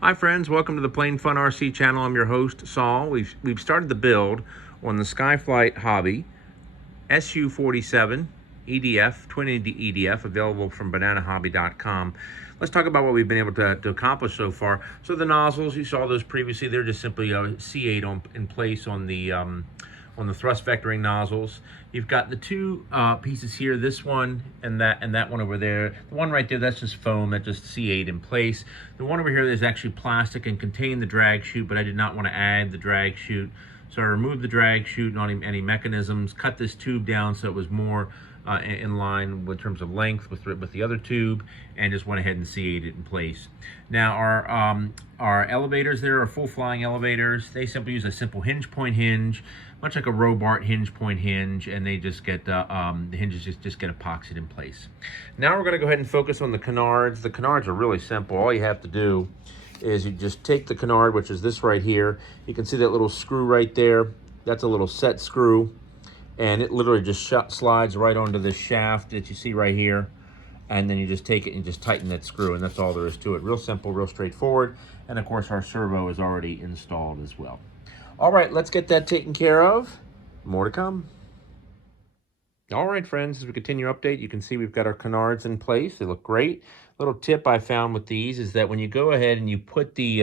Hi friends, welcome to the Plain Fun RC channel. I'm your host, Saul. We've started the build on the Skyflight Hobby Su-47 EDF, twin EDF, available from bananahobby.com. Let's talk about what we've been able to accomplish so far. So the nozzles, you saw those previously, they're just simply C8 in place on the thrust vectoring nozzles. You've got the two pieces here, this one and that one over there. The one right there, that's just foam, that just C8 in place. The one over here is actually plastic and contained the drag chute, but I did not want to add the drag chute. So I removed the drag chute and any mechanisms, cut this tube down so it was more in line in terms of length with the other tube, and just went ahead and C8 it in place. Now our elevators there are full flying elevators. They simply use a simple hinge point hinge, much like a Robart hinge point hinge, and they just get the hinges just get epoxied in place. Now we're going to go ahead and focus on the canards. The canards are really simple. All you have to do is you just take the canard, which is this right here. You can see that little screw right there. That's a little set screw, and it literally just slides right onto this shaft that you see right here. And then you just take it and just tighten that screw, and that's all there is to it. Real simple, real straightforward. And of course our servo is already installed as well. All right, let's get that taken care of. More to come. All right, friends, as we continue update, you can see we've got our canards in place. They look great. Little tip I found with these is that when you go ahead and you put the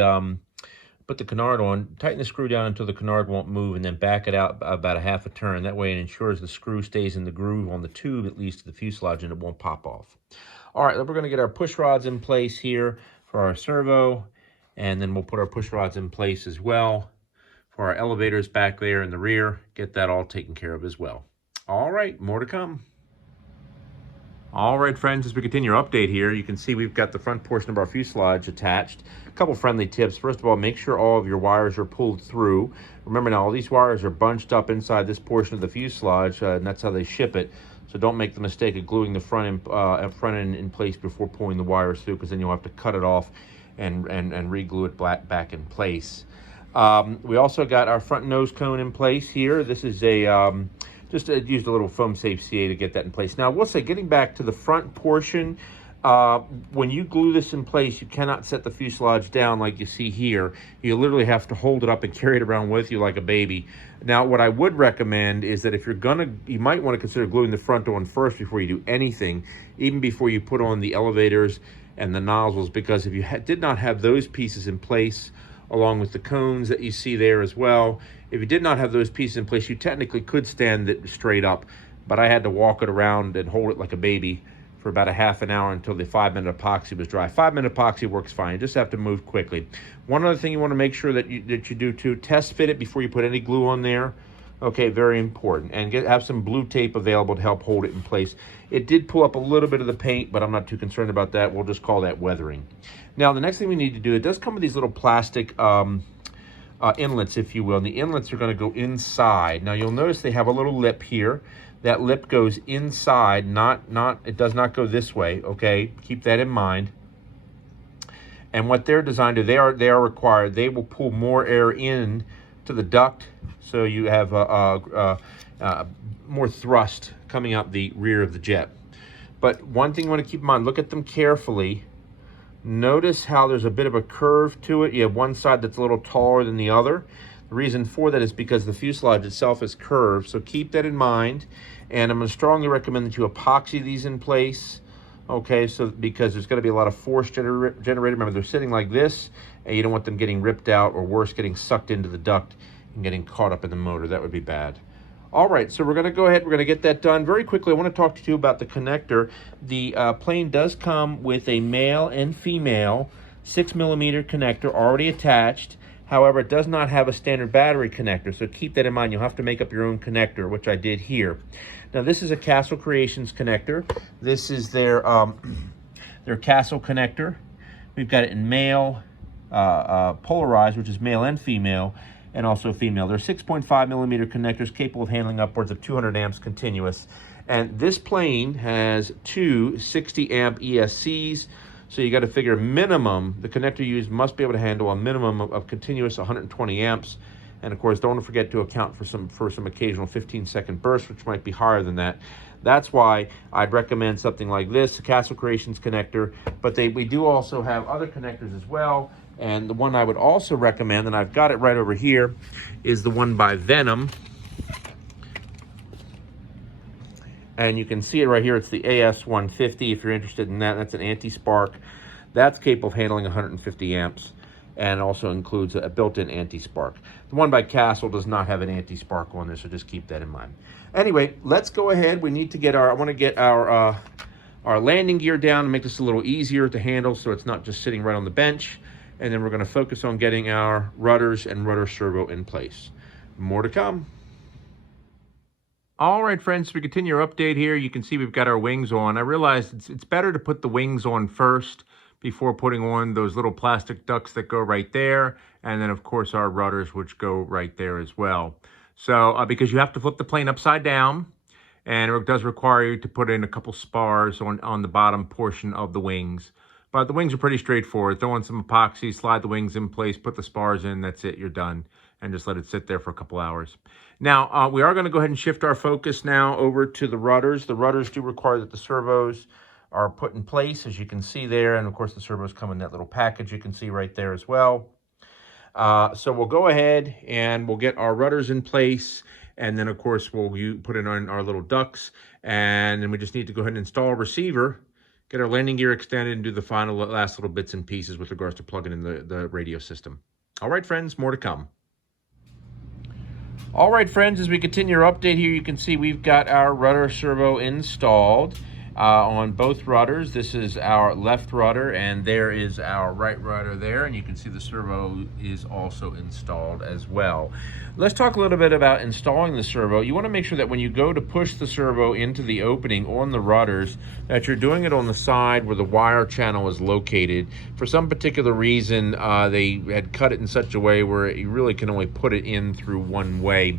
canard on, tighten the screw down until the canard won't move, and then back it out about a half a turn. That way it ensures the screw stays in the groove on the tube, at least to the fuselage, and it won't pop off. All right, then we're going to get our push rods in place here for our servo, and then we'll put our push rods in place as well for our elevators back there in the rear. Get that all taken care of as well. All right, more to come. All right, friends, as we continue our update here, you can see we've got the front portion of our fuselage attached. A couple friendly tips. First of all, make sure all of your wires are pulled through. Remember now, all these wires are bunched up inside this portion of the fuselage, and that's how they ship it. So don't make the mistake of gluing the front end in place before pulling the wires through, because then you'll have to cut it off and re-glue it back in place. We also got our front nose cone in place here. This is a just used a little foam safe CA to get that in place. Now, I will say, getting back to the front portion, when you glue this in place, you cannot set the fuselage down like you see here. You literally have to hold it up and carry it around with you like a baby. Now, what I would recommend is that if you're you might want to consider gluing the front on first before you do anything, even before you put on the elevators and the nozzles, because if you did not have those pieces in place, along with the cones that you see there as well, if you did not have those pieces in place, you technically could stand it straight up, but I had to walk it around and hold it like a baby for about a half an hour until the 5-minute epoxy was dry. 5-minute epoxy works fine. You just have to move quickly. One other thing you want to make sure that you do too, test fit it before you put any glue on there. Okay, very important. And have some blue tape available to help hold it in place. It did pull up a little bit of the paint, but I'm not too concerned about that. We'll just call that weathering. Now, the next thing we need to do, it does come with these little plastic inlets, if you will, and the inlets are going to go inside. Now, you'll notice they have a little lip here. That lip goes inside, it does not go this way, okay? Keep that in mind. And what they're designed to, they are required, they will pull more air in to the duct, so you have more thrust coming out the rear of the jet. But one thing you want to keep in mind, look at them carefully. Notice how there's a bit of a curve to it. You have one side that's a little taller than the other. The reason for that is because the fuselage itself is curved, so keep that in mind. And I'm going to strongly recommend that you epoxy these in place, okay, so because there's going to be a lot of force generated. Remember, they're sitting like this, and you don't want them getting ripped out, or worse, getting sucked into the duct and getting caught up in the motor. That would be bad. All right, so we're going to go ahead, we're going to get that done. Very quickly, I want to talk to you about the connector. The plane does come with a male and female 6mm connector already attached. However, it does not have a standard battery connector, so keep that in mind. You'll have to make up your own connector, which I did here. Now, this is a Castle Creations connector. This is their Castle connector. We've got it in male, polarized, which is male and female, and also female. They're 6.5mm connectors capable of handling upwards of 200 amps continuous. And this plane has two 60 amp ESCs. So you got to figure minimum, the connector used must be able to handle a minimum of continuous 120 amps. And of course, don't forget to account for some occasional 15-second bursts, which might be higher than that. That's why I'd recommend something like this, a Castle Creations connector. But we do also have other connectors as well. And the one I would also recommend, and I've got it right over here, is the one by Venom. And you can see it right here. It's the AS150 if you're interested in that. That's an anti-spark. That's capable of handling 150 amps and also includes a built-in anti-spark. The one by Castle does not have an anti-spark on there, so just keep that in mind. Anyway, let's go ahead. We need to get I want to get our landing gear down and make this a little easier to handle so it's not just sitting right on the bench. And then we're going to focus on getting our rudders and rudder servo in place. More to come. All right, friends, we continue our update here. You can see we've got our wings on. I realized it's better to put the wings on first before putting on those little plastic ducts that go right there. And then, of course, our rudders, which go right there as well. So, because you have to flip the plane upside down, and it does require you to put in a couple spars on the bottom portion of the wings. But the wings are pretty straightforward. Throw in some epoxy, slide the wings in place, put the spars in, that's it, you're done. And just let it sit there for a couple hours. Now, we are going to go ahead and shift our focus now over to the rudders. The rudders do require that the servos are put in place, as you can see there. And, of course, the servos come in that little package you can see right there as well. So we'll go ahead and we'll get our rudders in place. And then, of course, we'll put in our little ducts. And then we just need to go ahead and install a receiver, get our landing gear extended, and do the last little bits and pieces with regards to plugging in the radio system. All right, friends, more to come. All right, friends, as we continue our update here, you can see we've got our rudder servo installed on both rudders. This is our left rudder, and there is our right rudder there, and you can see the servo is also installed as well. Let's talk a little bit about installing the servo. You want to make sure that when you go to push the servo into the opening on the rudders, that you're doing it on the side where the wire channel is located. For some particular reason, they had cut it in such a way where you really can only put it in through one way.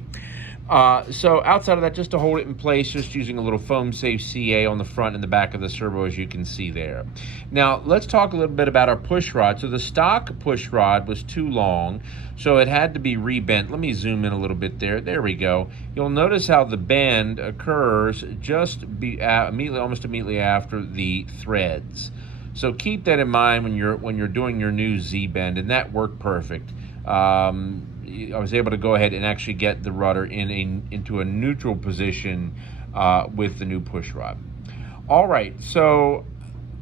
So outside of that, just to hold it in place, just using a little foam safe CA on the front and the back of the servo, as you can see there. Now, let's talk a little bit about our push rod. So the stock push rod was too long, so it had to be rebent. Let me zoom in a little bit there. There we go. You'll notice how the bend occurs just almost immediately after the threads. So keep that in mind when you're doing your new Z-bend, and that worked perfect. I was able to go ahead and actually get the rudder into a neutral position with the new push rod. All right, so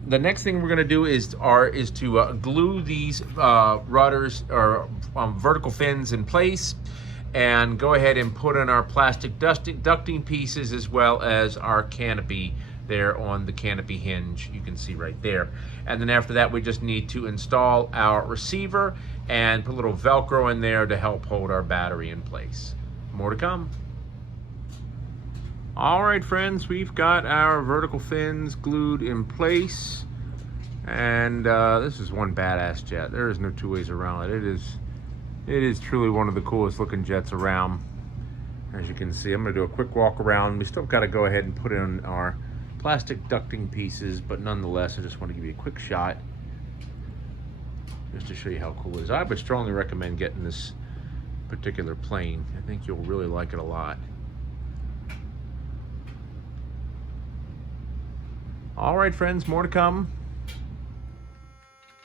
the next thing we're going to do is to glue these rudders or vertical fins in place, and go ahead and put in our plastic ducting pieces as well as our canopy there on the canopy hinge, you can see right there. And then after that, we just need to install our receiver and put a little Velcro in there to help hold our battery in place. More to come. All right, friends, we've got our vertical fins glued in place. And this is one badass jet. There is no two ways around it. It is truly one of the coolest looking jets around. As you can see, I'm gonna do a quick walk around. We still gotta go ahead and put in our plastic ducting pieces, but nonetheless, I just want to give you a quick shot just to show you how cool it is. I would strongly recommend getting this particular plane. I think you'll really like it a lot. All right, friends, more to come.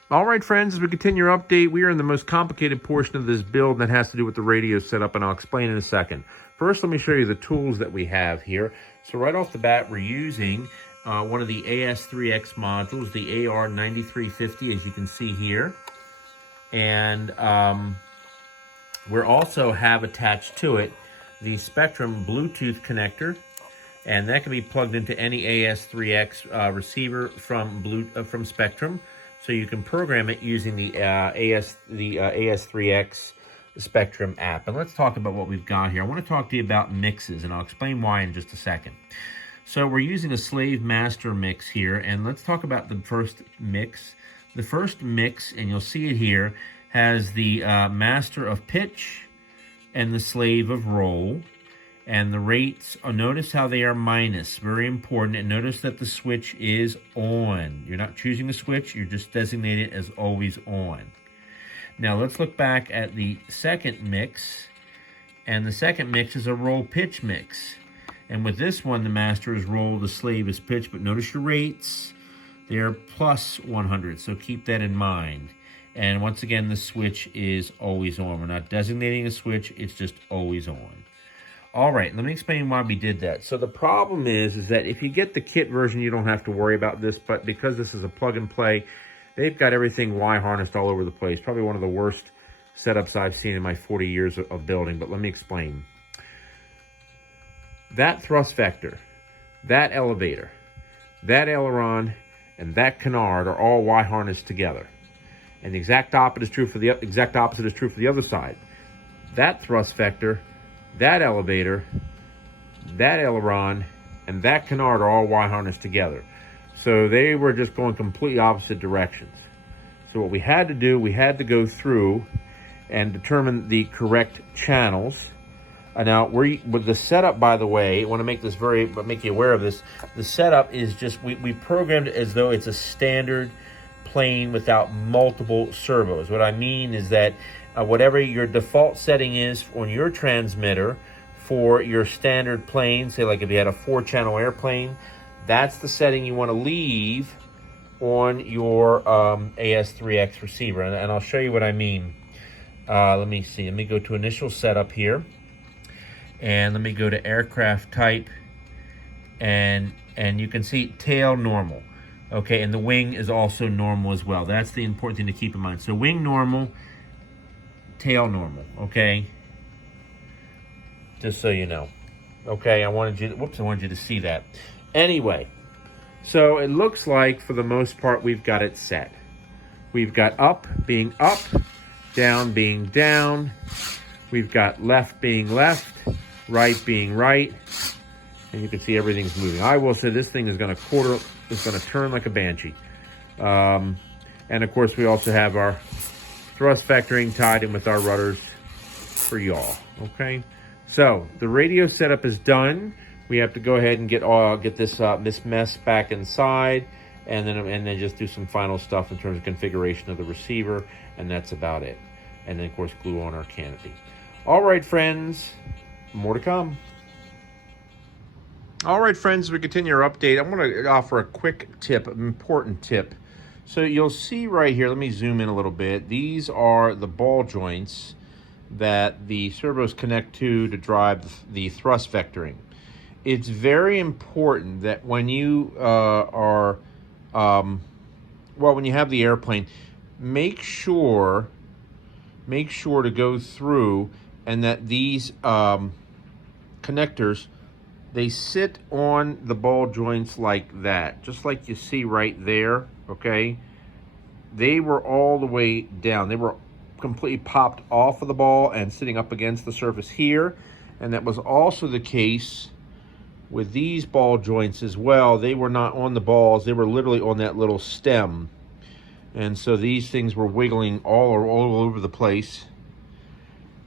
All right, friends, as we continue our update, we are in the most complicated portion of this build that has to do with the radio setup, and I'll explain in a second. First, let me show you the tools that we have here. So right off the bat, we're using one of the AS3X modules, the AR9350, as you can see here. And we also have attached to it the Spectrum Bluetooth connector, and that can be plugged into any AS3X receiver from Spectrum. So you can program it using the AS3X Spectrum app. And let's talk about what we've got here. I want to talk to you about mixes, and I'll explain why in just a second. So we're using a slave master mix here, and let's talk about the first mix. The first mix, and you'll see it here, has the master of pitch and the slave of roll. And the rates, notice how they are minus, very important. And notice that the switch is on. You're not choosing the switch, you're just designating it as always on. Now let's look back at the second mix. And the second mix is a roll pitch mix. And with this one, the master is roll, the slave is pitch, but notice your rates. They're plus 100, so keep that in mind. And once again, the switch is always on. We're not designating a switch, it's just always on. All right, let me explain why we did that. So the problem is that if you get the kit version, you don't have to worry about this, but because this is a plug and play, they've got everything Y harnessed all over the place. Probably one of the worst setups I've seen in my 40 years of building, but let me explain. That thrust vector, that elevator, that aileron, and that canard are all Y harnessed together. And the exact opposite is true for the other side. That thrust vector, that elevator, that aileron, and that canard are all Y harnessed together. So they were just going completely opposite directions. So what we had to do, we had to go through and determine the correct channels. Now, with the setup, by the way, I want to make this make you aware of this. The setup is just, we programmed it as though it's a standard plane without multiple servos. What I mean is that whatever your default setting is on your transmitter for your standard plane, say like if you had a 4-channel airplane, that's the setting you want to leave on your AS3X receiver. And I'll show you what I mean. Let me see. Let me go to initial setup here. And let me go to aircraft type. And you can see tail normal. Okay, and the wing is also normal as well. That's the important thing to keep in mind. So wing normal, tail normal, okay? Just so you know. Okay, I wanted you to see that. Anyway, so it looks like for the most part we've got it set. We've got up being up, down being down. We've got left being left, right being right. And you can see everything's moving. I will say this thing is going to turn like a banshee. And of course, we also have our thrust vectoring tied in with our rudders for yaw. Okay, so the radio setup is done. We have to go ahead and get this mess back inside, and then just do some final stuff in terms of configuration of the receiver, and that's about it. And then of course glue on our canopy. All right, friends, more to come. All right, friends, as we continue our update, I'm going to offer a quick tip, an important tip. So you'll see right here, let me zoom in a little bit. These are the ball joints that the servos connect to drive the thrust vectoring. It's very important that when you when you have the airplane, make sure to go through and that these connectors, they sit on the ball joints like that, just like you see right there, okay? They were all the way down. They were completely popped off of the ball and sitting up against the surface here. And that was also the case with these ball joints as well. They were not on the balls. They were literally on that little stem. And so these things were wiggling all over the place.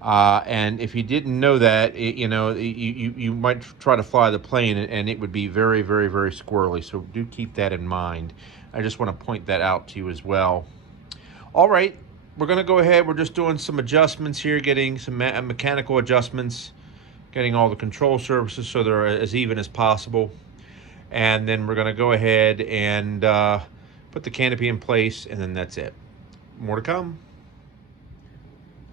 And if you didn't know that, you might try to fly the plane and it would be very, very, very squirrely. So do keep that in mind. I just want to point that out to you as well. All right, we're going to go ahead. We're just doing some adjustments here, getting some mechanical adjustments, getting all the control surfaces so they're as even as possible. And then we're going to go ahead and put the canopy in place, and then that's it. More to come.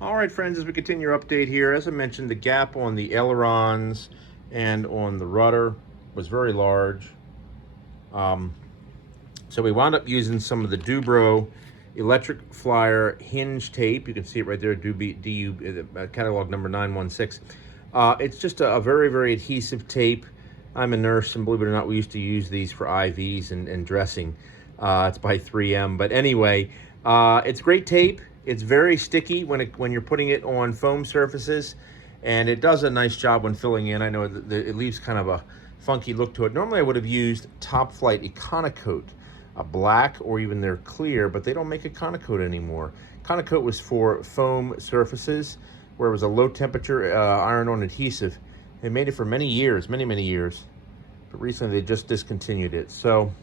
All right, friends, as we continue our update here, as I mentioned, the gap on the ailerons and on the rudder was very large. So we wound up using some of the Dubro electric flyer hinge tape. You can see it right there, DU catalog number 916. It's just a very, very adhesive tape. I'm a nurse, and believe it or not, we used to use these for IVs and dressing. It's by 3M, but anyway, it's great tape. It's very sticky when you're putting it on foam surfaces, and it does a nice job when filling in. I know that it leaves kind of a funky look to it. Normally I would have used Top Flight Econocoat, a black or even they're clear, but they don't make Econocoat anymore. Econocoat was for foam surfaces where it was a low temperature iron-on adhesive. They made it for many years, many years, but recently they just discontinued it. So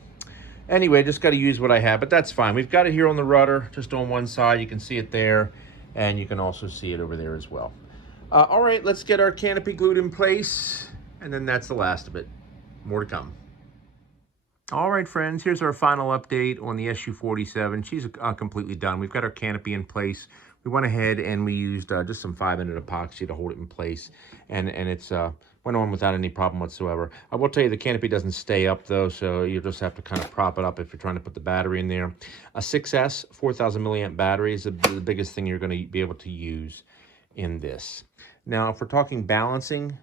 anyway, just got to use what I have, but that's fine. We've got it here on the rudder, just on one side. You can see it there, and you can also see it over there as well. All right, let's get our canopy glued in place, And then that's the last of it. More to come. All right, friends, here's our final update on the Su-47. She's completely done. We've got our canopy in place. We went ahead and we used just some 5-minute epoxy to hold it in place, and it's went on without any problem whatsoever. I will tell you the canopy doesn't stay up though, so you'll just have to kind of prop it up if you're trying to put the battery in there. A 6S 4,000 milliamp battery is the biggest thing you're going to be able to use in this. Now, if we're talking balancing,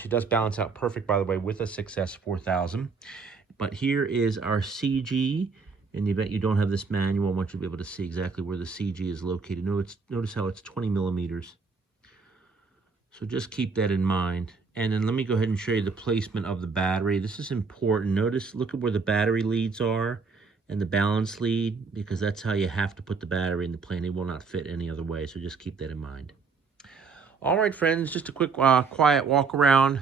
she does balance out perfect, by the way, with a 6S 4000. But here is our CG. In the event you don't have this manual, I want you to be able to see exactly where the CG is located. Notice how it's 20 millimeters. So just keep that in mind. And then let me go ahead and show you the placement of the battery. This is important. Look at where the battery leads are and the balance lead, because that's how you have to put the battery in the plane. It will not fit any other way, so just keep that in mind. All right, friends, just a quick quiet walk around,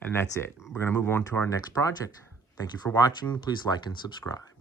and that's it. We're going to move on to our next project. Thank you for watching. Please like and subscribe.